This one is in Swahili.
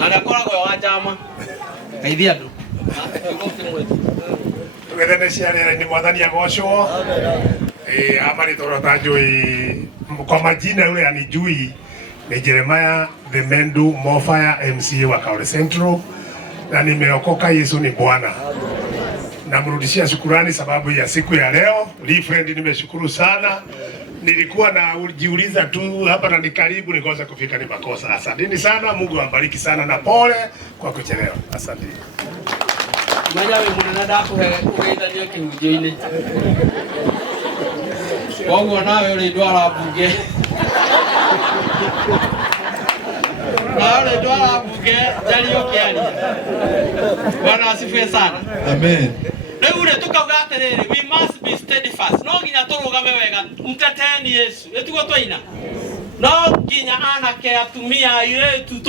Na ndakoragwo wa jama. Geithia andu. Tugethene ciarĩra ni mwathani agocwo. Amari torota njui kwa majina yule anijui ni Jeremiah the Mendu Mofaya MCA wa Kaole Central, na nimeokoka. Yesu ni Bwana. Namrudishia shukurani sababu ya siku ya leo. Friend, nimeshukuru sana. Nilikuwa na ujiuliza tu hapa na nikaribu nikosa kufika, ni makosa. Asanteni sana, Mungu ambariki sana na pole kwa kuchelewa. Asante. Majawe mwana dako kugeithania kiunjo-ini. Wongo nawe uri ndwara bunge. Nawe ndwara bunge jario kiani. Bwana asifiwe sana. Amen. Rĩu tukauga atĩrĩrĩ, we must be steadfast. No nginya tũrũgame wega mteteni Yesu. Etugo twaina. No nginya anake atumia airĩtu